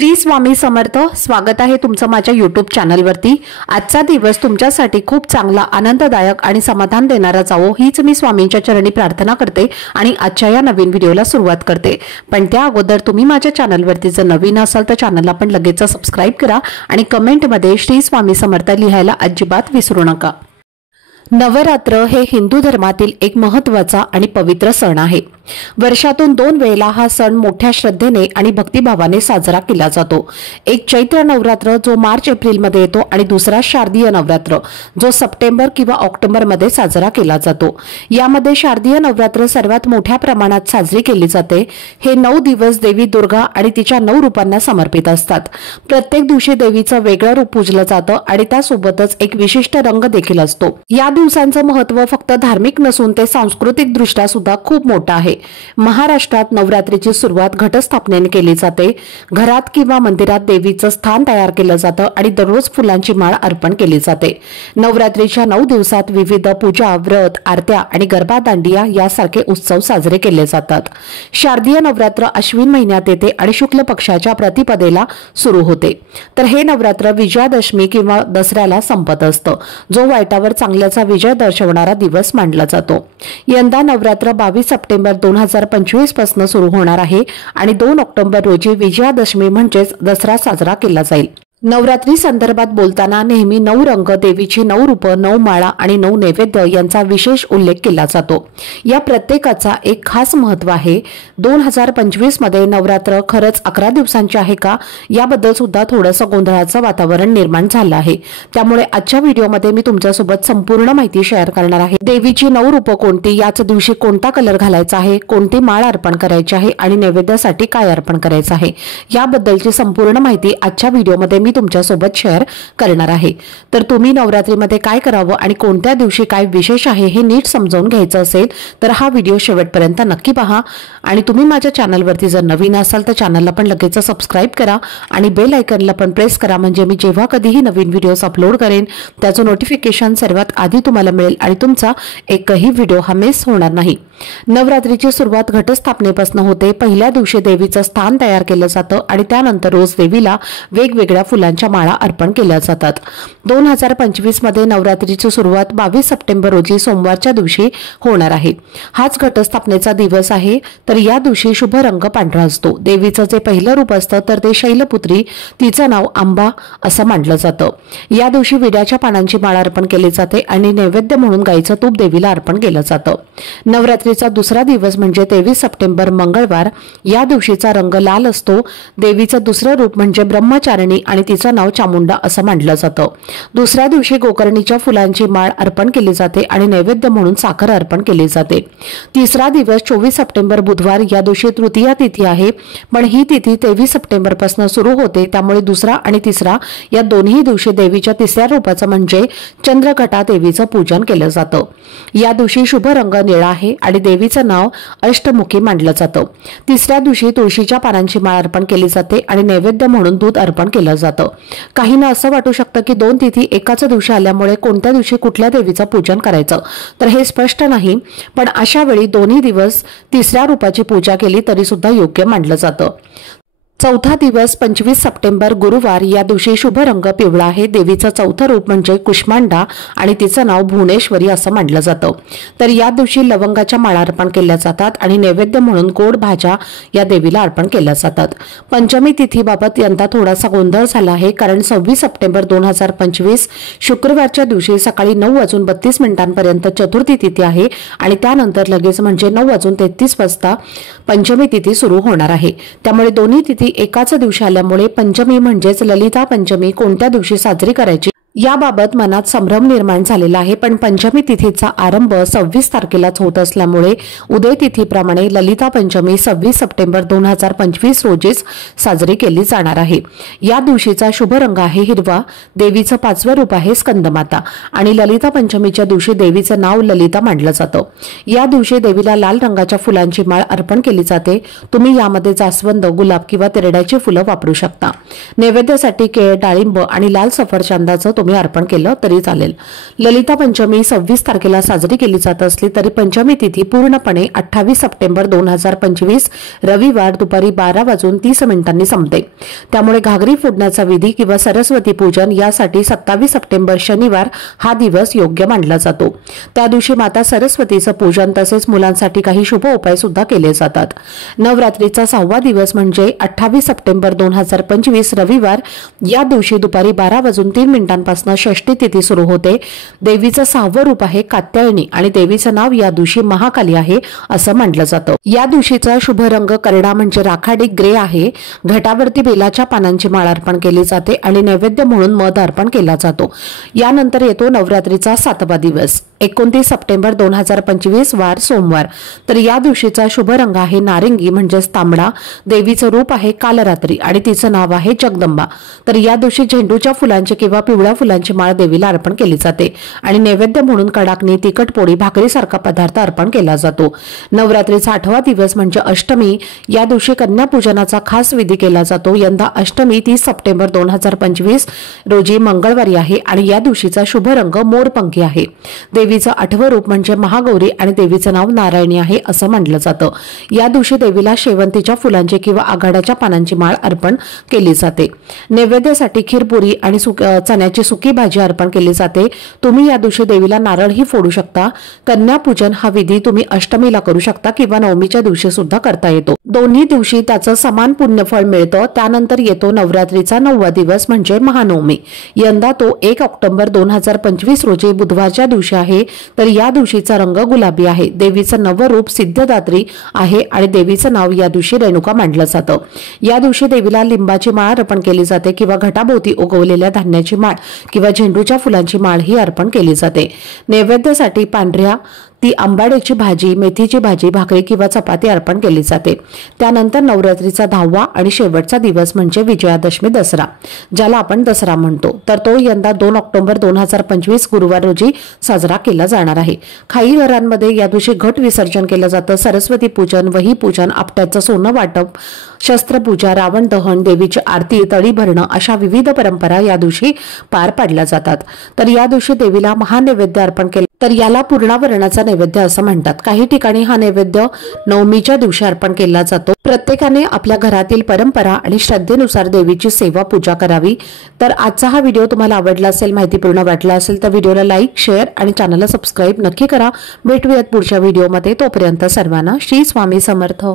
श्री स्वामी समर्थ। स्वागत आहे तुमचं माझ्या YouTube चॅनलवरती। आजचा दिवस तुमच्यासाठी खूप चांगला, आनंददायक आणि समाधान देणारा जावो हीच मी स्वामींच्या चरणी प्रार्थना करते आणि आजच्या या नवीन व्हिडिओला सुरुवात करते। पण त्या अगोदर तुम्ही माझ्या चॅनलवरती जर नवीन असाल तर चॅनलला पण लगेच सबस्क्राइब करा आणि कमेंटमध्ये श्री स्वामी समर्थ लिहायला अजिबात विसरू नका। नवरात्र हे हिंदू धर्मातील एक महत्त्वाचा आणि पवित्र सण आहे। वर्षातून 2 वेळेला हा सण मोठ्या श्रद्धेने आणि भक्तिभावाने साजरा केला जातो। एक चैत्र नवरात्र जो मार्च-एप्रिल मध्ये येतो आणि दुसरा शारदीय नवरात्र जो सप्टेंबर किंवा ऑक्टोबर मध्ये साजरा केला जातो। यामध्ये शारदीय नवरात्र सर्वात मोठ्या प्रमाणात साजरी केली जाते। हे 9 दिवस देवी दुर्गा आणि तिच्या 9 रूपांना समर्पित असतात। प्रत्येक दिवशी देवीचं वेगळं रूप पूजलं जातं आणि त्यासोबतच एक विशिष्ट रंग देखील असतो। या दिवसांचं महत्त्व फक्त धार्मिक नसून ते सांस्कृतिक दृष्ट्या सुद्धा खूप मोठं आहे। महाराष्ट्रात नवरात्रीची सुरुवात घटस्थापनेने केली जाते। घरात किंवा मंदिरात देवीचं स्थान तयार केलं जातं आणि दररोज फुलांची माळ अर्पण केली जाते। नवरात्रीच्या 9 दिवसात विविध पूजा, व्रत, आरत्या आणि गरबा, दांडिया यासारखे उत्सव साजरे केले जातात। शारदीय नवरात्र अश्विन महिन्यात येते आणि शुक्ल पक्षाच्या प्रतिपदेला सुरू होते। तर हे नवरात्र विजयादशमी किंवा दसऱ्याला संपत असतं, जो वाईटावर चांगल्याचा विजय दर्शवणारा दिवस मानला जातो। यंदा नवरात्र 22 सप्टेंबर 2025 पासून सुरू होणार आहे आणि 2 ऑक्टोबर रोजी विजयादशमी म्हणजेच दसरा साजरा केला जाईल। नवरात्री संदर्भात बोलताना नेहमी 9 रंग, देवीची 9 रूप, 9 माळा आणि 9 नैवेद्य यांचा विशेष उल्लेख केला जातो। या प्रत्येकाचा एक खास महत्त्व आहे। 2025 मध्ये नवरात्र खरंच 11 दिवसांची आहे का याबद्दल सुद्धा थोडंसं गोंधळाचं वातावरण निर्माण झालं आहे। त्यामुळे आजच्या व्हिडिओमध्ये मी तुमच्यासोबत संपूर्ण माहिती शेअर करणार आहे। देवीची 9 रूप कोणती, याच दिवशी कोणता कलर घालायचा आहे, कोणती माळ अर्पण करायची आहे आणि नैवेद्यासाठी काय अर्पण करायचं आहे याबद्दलची संपूर्ण माहिती आजच्या व्हिडिओमध्ये मी तुमच्यासोबत शेअर करणार आहे। तर तुम्ही नवरात्रीमध्ये काय करावं आणि कोणत्या दिवशी काय विशेष आहे हे नीट समजावून घ्यायचं असेल तर हा व्हिडिओ शेवटपर्यंत नक्की पहा। आणि तुम्ही माझ्या चॅनलवरती जर नवीन असाल तर चॅनलला पण लगेच सबस्क्राइब करा आणि बेल आयकॉनला पण प्रेस करा, म्हणजे मी जेव्हा कधीही नवीन व्हिडिओज अपलोड करेन त्याचं नोटिफिकेशन सर्वात आधी तुम्हाला मिळेल आणि तुमचा एकही व्हिडिओ हा मिस होणार नाही। नवरात्रीची सुरुवात घटस्थापनेपासून होते। पहिल्या दिवशी देवीचं स्थान तयार केलं जातं आणि त्यानंतर रोज देवीला वेगवेगळ्या फुलांच्या माळा अर्पण केल्या जातात। 2025 मध्ये नवरात्रीची सुरुवात 22 सप्टेंबर रोजी सोमवारच्या दिवशी होणार आहे। हाच घटस्थापनेचा दिवस आहे। तर या दिवशी शुभ रंग पांढरा असतो। देवीचं जे पहिलं रूप असतं तर ते शैलपुत्री, तिचं नाव अंबा असं मानलं जातं। या दिवशी विड्याच्या पानांची माळ अर्पण केली जाते आणि नैवेद्य म्हणून गाईचं तूप देवीला अर्पण केलं जातं। नवरात्रीचा दुसरा दिवस म्हणजे 23 सप्टेंबर मंगळवार। या दिवशीचा रंग लाल असतो। देवीचं दुसरं रूप म्हणजे ब्रह्मचारिणी आणि तिचं नाव चामुंडा असं मानलं जातं। दुसऱ्या दिवशी गोकर्णीच्या फुलांची माळ अर्पण केली जाते आणि नैवेद्य म्हणून साखर अर्पण केली जाते। तिसरा दिवस 24 सप्टेंबर बुधवार। या दिवशी तृतीया तिथी आहे, पण ही तिथी 23 सप्टेंबर पासून सुरू होते, त्यामुळे दुसरा आणि तिसरा या दोन्ही दिवशी देवीच्या तिसऱ्या रूपाचं म्हणजे चंद्रघटा देवीचं पूजन केलं जातं। या दिवशी शुभ रंग निळा आहे आणि देवीचं नाव अष्टमुखी मानलं जातं। तिसऱ्या दिवशी तुळशीच्या पानांची माळ अर्पण केली जाते आणि नैवेद्य म्हणून दूध अर्पण केलं जातं। काहींना असं वाटू शकतं की 2 तिथी एकाच दिवशी आल्यामुळे कोणत्या दिवशी कुठल्या देवीचं पूजन करायचं, तर हे स्पष्ट नाही। पण अशा वेळी दोन्ही दिवस तिसऱ्या रूपाची पूजा केली तरी सुद्धा योग्य मानलं जातं। चौथा दिवस 25 सप्टेंबर गुरुवार। या दिवशी शुभ रंग पिवळा आहे। देवीचं चौथं रूप म्हणजे कुष्मांडा आणि तिचं नाव भुवनेश्वरी असं मानलं जातं। तर या दिवशी लवंगाच्या माळा अर्पण केल्या जातात आणि नैवेद्य म्हणून गोड भाज्या या देवीला अर्पण केल्या जातात। पंचमी तिथीबाबत यंदा थोडासा गोंधळ झाला आहे, कारण 26 सप्टेंबर 2025 शुक्रवारच्या दिवशी सकाळी 9:32 पर्यंत चतुर्थी तिथी आहे आणि त्यानंतर लगेच म्हणजे 9:33 वाजता पंचमी तिथी सुरू होणार आहे। त्यामुळे दोन्ही तिथी एकाच दिवशी आल्यामुळे पंचमी म्हणजेच ललिता पंचमी कोणत्या दिवशी साजरी करायची याबाबत मनात संभ्रम निर्माण झालेला आहे। पण पंचमी तिथीचा आरंभ 26 तारखेलाच होत असल्यामुळे उदय तिथीप्रमाणे ललिता पंचमी 26 सप्टेंबर 2025 रोजीच साजरी केली जाणार आहे। या दिवशीचा शुभ रंग आहे हिरवा। देवीचं 5वं रूप आहे स्कंदमाता आणि ललिता पंचमीच्या दिवशी देवीचं नाव ललिता मानलं जातं। या दिवशी देवीला लाल रंगाच्या फुलांची माळ अर्पण केली जाते। तुम्ही यामध्ये जास्वंद, गुलाब किंवा तेरड्याची फुलं वापरू शकता। नैवेद्यासाठी केळ, डाळिंब आणि लाल सफरचंदाचं तुम्ही अर्पण केलं तरी चालेल। ललिता पंचमी 26 तारखेला साजरी केली जात असली तरी पंचमी तिथी पूर्णपणे 28 सप्टेंबर 2025 रविवार दुपारी 12:30 संपते। त्यामुळे घागरी फोडण्याचा विधी किंवा सरस्वती पूजन यासाठी 27 सप्टेंबर शनिवार हा दिवस योग्य मानला जातो। त्या दिवशी माता सरस्वतीचं पूजन तसेच मुलांसाठी काही शुभ उपाय सुद्धा केले जातात। नवरात्रीचा 6वा दिवस म्हणजे 28 सप्टेंबर 2025 रविवार या दिवशी दुपारी 12:03 षष्ठी तिथी सुरू होते। देवीचं 6वं रूप आहे कात्यायनी आणि देवीचं नाव या दिवशी महाकाली आहे असं म्हटलं जातं। या दिवशीचा शुभ रंग करडा म्हणजे राखाडी ग्रे आहे। घटावरती बेलाच्या पानांची माळ अर्पण केली जाते आणि नैवेद्य म्हणून मध अर्पण केला जातो। यानंतर येतो नवरात्रीचा 7वा दिवस 29 सप्टेंबर 2025 वार सोमवार। तर या दिवशीचा शुभ रंग आहे नारिंगी म्हणजे तांबडा। देवीचं रूप आहे कालरात्री आणि तिचं नाव आहे जगदंबा। तर या दिवशी झेंडूच्या फुलांची किंवा पिवळ्या फुलांची माळ देवीला अर्पण केली जाते आणि नैवेद्य म्हणून कडाकणी, तिखट पोळी, भाकरीसारखा पदार्थ अर्पण केला जातो। नवरात्रीचा 8वा दिवस म्हणजे अष्टमी। या दिवशी कन्या पूजनाचा खास विधी केला जातो। यंदा अष्टमी 30 सप्टेंबर 2025 रोजी मंगळवारी आहे आणि या दिवशीचा शुभ रंग मोरपंखी आहे। देवीचं 8वं रूप म्हणजे महागौरी आणि देवीचं नाव नारायणी आहे असं म्हटलं जातं। या दिवशी देवीला शेवंतीच्या फुलांची किंवा आघाड्याच्या पानांची माळ अर्पण केली जाते। नैवेद्यासाठी खीरपुरी आणि चण्याची सुकी भाजी अर्पण केली जाते। तुम्ही या दिवशी देवीला नारळही फोडू शकता। कन्या पूजन हा विधी तुम्ही अष्टमीला करू शकता किंवा नवमीच्या दिवशी सुद्धा करता येतो। दोन्ही दिवशी त्याचं समान पुण्यफळ मिळतं। त्यानंतर येतो नवरात्रीचा 9वा दिवस म्हणजे महानवमी। यंदा तो 1 ऑक्टोबर 2025 रोजी बुधवारच्या दिवशी आहे। तर या दिवशीचा रंग गुलाबी आहे। देवीचं नवं रूप सिद्धदात्री आहे आणि देवीचं नाव या दिवशी रेणुका मानलं जातं। या दिवशी देवीला लिंबाची माळ अर्पण केली जाते किंवा घटाभोवती उगवलेल्या धान्याची माळ किंवा झेंडूच्या फुलांची माळ ही अर्पण केली जाते। नैवेद्यासाठी पांढऱ्या ती आंबाड्याची भाजी, मेथीची भाजी, भाकरी किंवा चपाती अर्पण केली जाते। त्यानंतर नवरात्रीचा 10वा आणि शेवटचा दिवस म्हणजे विजयादशमी दसरा, ज्याला आपण दसरा म्हणतो। तर तो यंदा 2 ऑक्टोबर 2025 गुरुवार रोजी साजरा केला जाणार आहे। काही घरांमध्ये या दिवशी घट विसर्जन केलं जातं। सरस्वती पूजन, वही पूजन, आपट्याचं सोनं वाटप, शस्त्रपूजा, रावण दहन, देवीची आरती, तळी भरणं अशा विविध परंपरा या दिवशी पार पाडल्या जातात। तर या दिवशी देवीला महानैवेद्य अर्पण केला तर याला पूर्णावरणाचा नैवेद्य असं म्हणतात। काही ठिकाणी हा नैवेद्य नवमीच्या दिवशी अर्पण केला जातो। प्रत्येकाने आपल्या घरातील परंपरा आणि श्रद्धेनुसार देवीची सेवा पूजा करावी। तर आजचा हा व्हिडिओ तुम्हाला आवडला असेल, माहितीपूर्ण वाटला असेल तर व्हिडिओला लाईक, शेअर आणि चॅनलला सबस्क्राईब नक्की करा। भेटूयात पुढच्या व्हिडिओमध्ये। तोपर्यंत सर्वांना श्री स्वामी समर्थ।